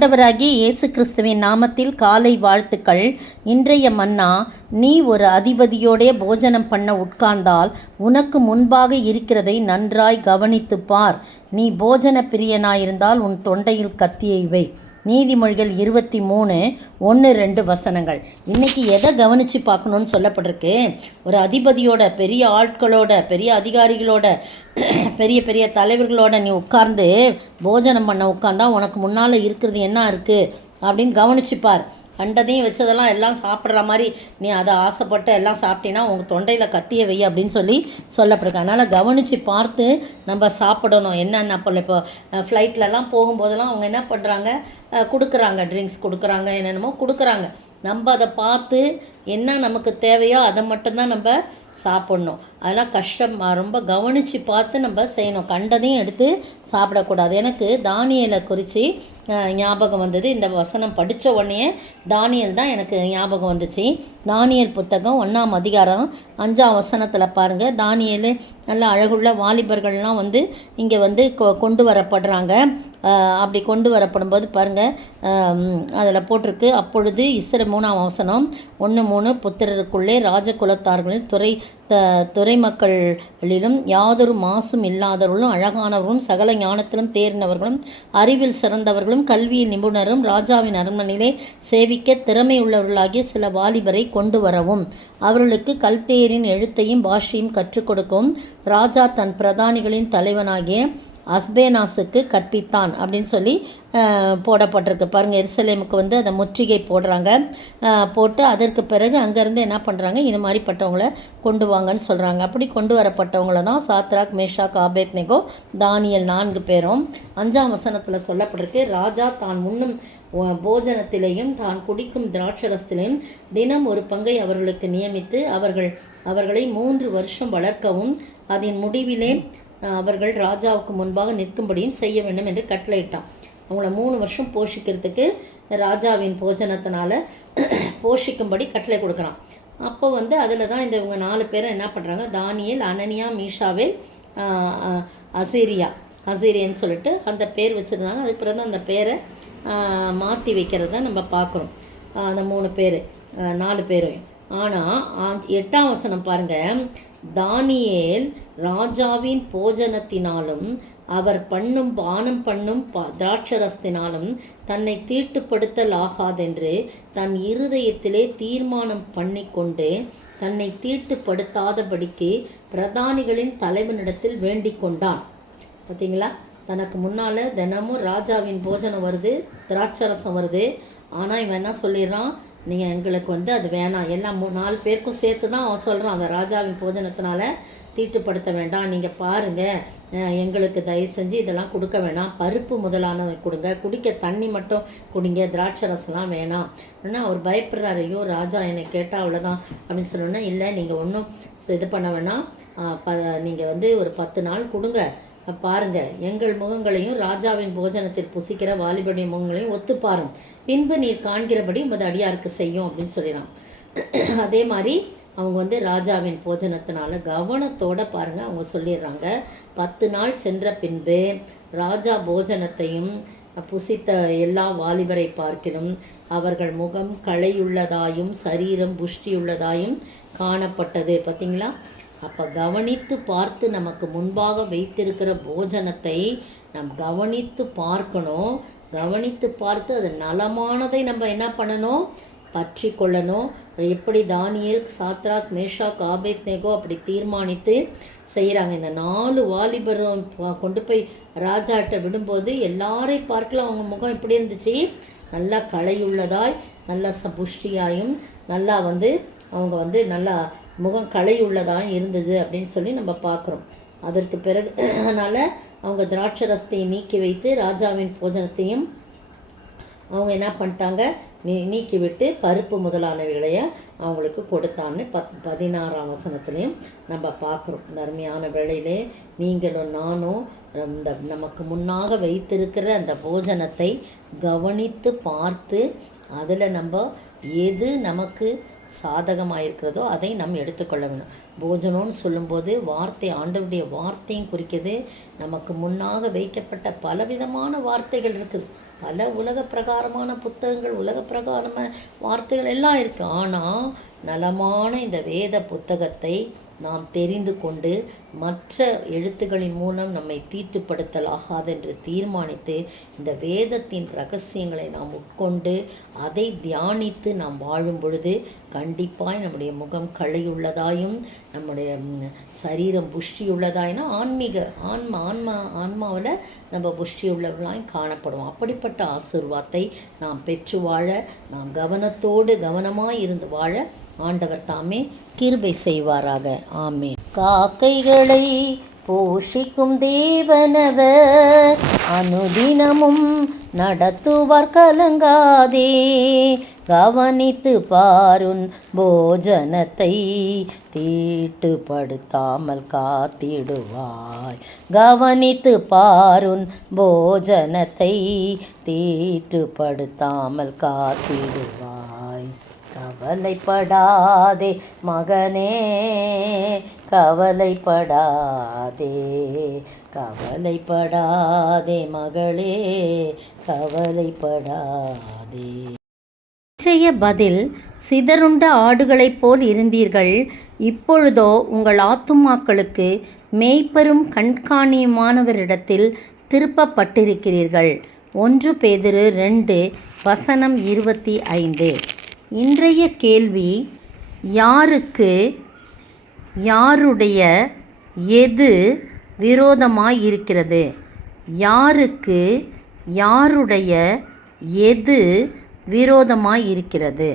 ஆண்டவராகிய இயேசு கிறிஸ்துவின் நாமத்தில் காலை வாழ்த்துக்கள். இன்றைய மன்னா, நீ ஒரு அதிபதியோடே போஜனம் பண்ண உட்கார்ந்தால் உனக்கு முன்பாக இருக்கிறதை நன்றாய் கவனித்துப் பார். நீ போஜன பிரியனாயிருந்தால் உன் தொண்டையில் கத்தியை வை. நீதிமொழிகள் 23:1-2 வசனங்கள். இன்றைக்கி எதை கவனித்து பார்க்கணுன்னு சொல்லப்பட்டிருக்கு? ஒரு அதிபதியோட, பெரிய ஆட்களோட, பெரிய அதிகாரிகளோட, பெரிய பெரிய தலைவர்களோட நீ உட்கார்ந்து போஜனம் பண்ண உட்கார்ந்தா உனக்கு முன்னால் இருக்கிறது என்ன இருக்குது அப்படின்னு கவனிச்சுப்பார். கண்டதையும் வச்சதெல்லாம் எல்லாம் சாப்பிட்ற மாதிரி நீ அதை ஆசைப்பட்டு எல்லாம் சாப்பிட்டீங்கன்னா உங்கள் தொண்டையில் கத்தியை வை அப்படின்னு சொல்லப்படுது. அதனால் கவனித்து பார்த்து நம்ம சாப்பிடணும். என்னென்ன இப்போ ஃப்ளைட்லலாம் போகும்போதெல்லாம் அவங்க என்ன பண்ணுறாங்க, கொடுக்குறாங்க, ட்ரிங்க்ஸ் கொடுக்குறாங்க, என்னென்னமோ கொடுக்குறாங்க. நம்ம அதை பார்த்து என்ன நமக்கு தேவையோ அதை மட்டும்தான் நம்ம சாப்பிட்ணும். அதெல்லாம் கஷ்டம், ரொம்ப கவனித்து பார்த்து நம்ம செய்யணும். கண்டதையும் எடுத்து சாப்பிடக்கூடாது. எனக்கு தானியலை குறித்து ஞாபகம் வந்தது. இந்த வசனம் படித்த உடனே தானியல் தான் எனக்கு ஞாபகம் வந்துச்சு. தானியல் புத்தகம் 1ஆம் அதிகாரம் 5ஆம் வசனத்தில் பாருங்கள். தானியல் நல்ல அழகுள்ள வாலிபர்கள்லாம் இங்கே கொண்டு வரப்படுறாங்க. அப்படி கொண்டு வரப்படும்போது பாருங்கள், அதில் போட்டிருக்கு, அப்பொழுது 3ஆம் வசனம் 1:3, புத்திரருக்குள்ளே ராஜகுலத்தார்களின் துறைமக்களிலும் யாதொரு மாசும் இல்லாதவர்களும் அழகானவரும் சகல ஞானத்திலும் தேர்ந்தவர்களும் அறிவில் சிறந்தவர்களும் கல்வியில் நிபுணரும் ராஜாவின் அரண்மனையிலே சேவிக்க திறமையுள்ளவர்களாகிய சில வாலிபரை கொண்டு வரவும் அவர்களுக்கு கல்தேரின் எழுத்தையும் பாஷையும் கற்றுக் கொடுக்கவும் ராஜா தன் பிரதானிகளின் தலைவனாகிய அஸ்பேனாஸுக்கு கற்பித்தான் அப்படின்னு சொல்லி போடப்பட்டிருக்கு. பாருங்கள், எருசலேமுக்கு அதை முற்றுகை போடுறாங்க. போட்டு அதற்கு பிறகு அங்கேருந்து என்ன பண்ணுறாங்க, இது மாதிரிப்பட்டவங்கள கொண்டு வாங்கன்னு சொல்கிறாங்க. அப்படி கொண்டு வரப்பட்டவங்கள தான் சாத்ராக், மேஷாக், ஆபேத்நேகோ, தானியல் 4 பேரும். 5ஆம் வசனத்தில் சொல்லப்பட்டிருக்கு, ராஜா தான் உண்ணும் போஜனத்திலேயும் தான் குடிக்கும் திராட்சரசத்திலேயும் தினம் ஒரு பங்கை அவர்களுக்கு நியமித்து அவர்களை 3 வருஷம் வளர்க்கவும் அதன் முடிவிலே அவர்கள் ராஜாவுக்கு முன்பாக நிற்கும்படியும் செய்ய வேண்டும் என்று கட்டளையிட்டான். அவங்கள 3 வருஷம் போஷிக்கிறதுக்கு ராஜாவின் போஜனத்தினால போஷிக்கும்படி கட்டளை கொடுக்குறான். அப்போ அதில் தான் இவங்க 4 பேரை என்ன பண்ணுறாங்க, தானியேல், அனனியா, மீஷாவேல், அசீரியன்னு சொல்லிட்டு அந்த பேர் வச்சுருந்தாங்க. அதுக்கு பிறகு அந்த பேரை மாற்றி வைக்கிறத நம்ம பார்க்குறோம். அந்த 3 பேர் 4 பேரையும். ஆனால் 8ஆம் வசனம் பாருங்கள், தானியேல் ராஜாவின் போஜனத்தினாலும் அவர் பானம் பண்ணும் திராட்சரசத்தினாலும் தன்னை தீட்டுப்படுத்தல் ஆகாதென்று தன் இருதயத்திலே தீர்மானம் பண்ணி கொண்டு தன்னை தீட்டுப்படுத்தாதபடிக்கு பிரதானிகளின் தலைவனிடத்தில் வேண்டிக் கொண்டான். பார்த்தீங்களா, தனக்கு முன்னால் தினமும் ராஜாவின் போஜனம் வருது, திராட்சரசம் வருது. ஆனால் இவன் என்ன சொல்லிடுறான், நீங்கள் எங்களுக்கு அது வேணாம். எல்லாம் 4 பேருக்கும் சேர்த்து தான் அவன் சொல்கிறான், அந்த ராஜாவின் போஜனத்தினால தீட்டுப்படுத்த வேண்டாம், நீங்கள் பாருங்கள், எங்களுக்கு தயவு செஞ்சு இதெல்லாம் கொடுக்க வேணாம், பருப்பு முதலானவை கொடுங்க, குடிக்க தண்ணி மட்டும் குடிங்க, திராட்சரசம்லாம் வேணாம். ஆனால் அவர் பயப்படுறாரு, ஐயோ ராஜா என்னை கேட்டால் அவ்வளோதான் அப்படின்னு சொல்லணுன்னா, இல்லை நீங்கள் ஒன்றும் இது பண்ண வேணாம், நீங்கள் ஒரு 10 நாள் கொடுங்க, பாருங்கள், எங்கள் முகங்களையும் ராஜாவின் போஜனத்தில் புசிக்கிற வாலிபடைய முகங்களையும் ஒத்துப்பாரும், பின்பு நீர் காண்கிறபடி உமது அடியாருக்கு செய்யும் அப்படின்னு சொல்லிடுறான். அதே மாதிரி அவங்க ராஜாவின் போஜனத்தினால கவனத்தோடு பாருங்கள், அவங்க சொல்லிடுறாங்க, 10 நாள் சென்ற பின்பு ராஜா போஜனத்தையும் புசித்த எல்லா வாலிபரை பார்க்கிலும் அவர்கள் முகம் களையுள்ளதாயும் சரீரம் புஷ்டியுள்ளதாயும் காணப்பட்டது. பார்த்தீங்களா, அப்போ கவனித்து பார்த்து நமக்கு முன்பாக வைத்திருக்கிற போஜனத்தை நாம் கவனித்து பார்க்கணும். கவனித்து பார்த்து அது நலமானதை நம்ம என்ன பண்ணணும், பற்றி கொள்ளணும். எப்படி தானியேல், சாத்ராக், மேஷாக், ஆபேத்நேகோ அப்படி தீர்மானித்து செய்கிறாங்க. இந்த 4 வாலிபரும் கொண்டு போய் ராஜாட்ட விடும்போது எல்லாரையும் பார்க்கலாம், அவங்க முகம் எப்படி இருந்துச்சு, நல்லா களையுள்ளதாய், நல்லா புஷ்டியாயும், நல்லா அவங்க நல்லா முகம் களையுள்ளதாக இருந்தது அப்படின்னு சொல்லி நம்ம பார்க்குறோம். அதற்கு பிறகு அதனால் அவங்க திராட்சரசத்தை நீக்கி வைத்து ராஜாவின் போஜனத்தையும் அவங்க என்ன பண்ணிட்டாங்க, நீக்கிவிட்டு பருப்பு முதலானவைகளைய அவங்களுக்கு கொடுத்தான்னு 16ஆம் வசனத்துலேயும் நம்ம பார்க்குறோம். இந்த அருமையான வேளையிலே நீங்களும் நானும் நமக்கு முன்னாக வைத்திருக்கிற அந்த போஜனத்தை கவனித்து பார்த்து அதில் நம்ம எது நமக்கு சாதகமாக இருக்கிறதோ அதை நம்ம எடுத்துக்கொள்ள வேணும். போஜனம்னு சொல்லும்போது வார்த்தை, ஆண்டவருடைய வார்த்தையும் குறிக்குது. நமக்கு முன்னாக வைக்கப்பட்ட பலவிதமான வார்த்தைகள் இருக்குது. பல உலக பிரகாரமான புத்தகங்கள், உலக பிரகாரமான வார்த்தைகள் எல்லாம் இருக்குது. ஆனால் நலமான இந்த வேத புத்தகத்தை நாம் தெரிந்து கொண்டு மற்ற எழுத்துக்களின் மூலம் நம்மை தீட்டுப்படுத்தலாகாதென்று தீர்மானித்து இந்த வேதத்தின் ரகசியங்களை நாம் உட்கொண்டு அதை தியானித்து நாம் வாழும் பொழுது கண்டிப்பாய் நம்முடைய முகம் களையுள்ளதாயும் நம்முடைய சரீரம் புஷ்டியுள்ளதாயினா ஆன்மாவில் நம்ம புஷ்டியுள்ளவர்களாயும் காணப்படும். அப்படிப்பட்ட ஆசீர்வாதத்தை நாம் பெற்று வாழ, நாம் கவனமாக இருந்து வாழ ஆண்டவர் தாமே கிருபை செய்வாராக. ஆமென். காக்கைகளை போஷிக்கும் தேவனவர், அனுதினமும் நடத்துவார் கலங்காதே. கவனித்து பாருன் போஜனத்தை, தீட்டுப்படுத்தாமல் காத்திடுவாய். கவனித்து பாருன் போஜனத்தை, தீட்டுப்படுத்தாமல் காத்திடுவாய். கவலைப்படாதே மகனே, கவலைப்படாதே, கவலைப்படாதே மகளே, கவலைப்படாதே. இன்றைய பதில்: சிதறுண்ட ஆடுகளைப் போல் இருந்தீர்கள், இப்பொழுதோ உங்கள் ஆத்துமாக்களுக்கு மேய்ப்பரும் கண்காணியுமானவரிடத்தில் திருப்பப்பட்டிருக்கிறீர்கள். 1 பேதுரு 2:25. இன்றைய கேள்வி: யாருக்கு யாருடைய எது விரோதமாயிருக்கிறது? யாருக்கு யாருடைய எது விரோதமாயிருக்கிறது?